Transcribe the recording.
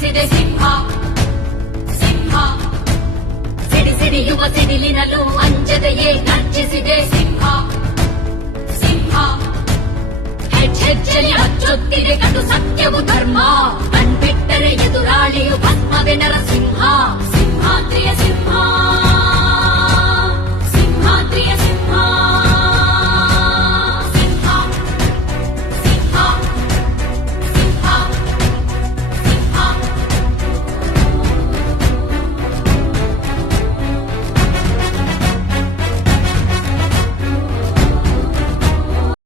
ಘೋಷಿಸಿದೆ ಸಿಂಹ ಸಿಂಹ ಸಿಡಿಸಿಡಿಯುವ ಸಿಡಿಲಿನಲ್ಲೂ ಅಂಜದೆಯೇ ಗರ್ಜಿಸಿದೆ ಸಿಂಹ ಸಿಂಹ ಹೆಜ್ಜೆಜ್ಜೆಲಿ ಹಚ್ಚೊತ್ತಿದೆ ಕಟು ಸತ್ಯವು ಧರ್ಮ ಕಣ್ಬಿಟ್ಟರೆ ಎದುರಾಳಿಯು ಭಸ್ಮವೆ ನರಸಿಂಹ ಸಿಂಹಾದ್ರಿಯ ಸಿಂಹ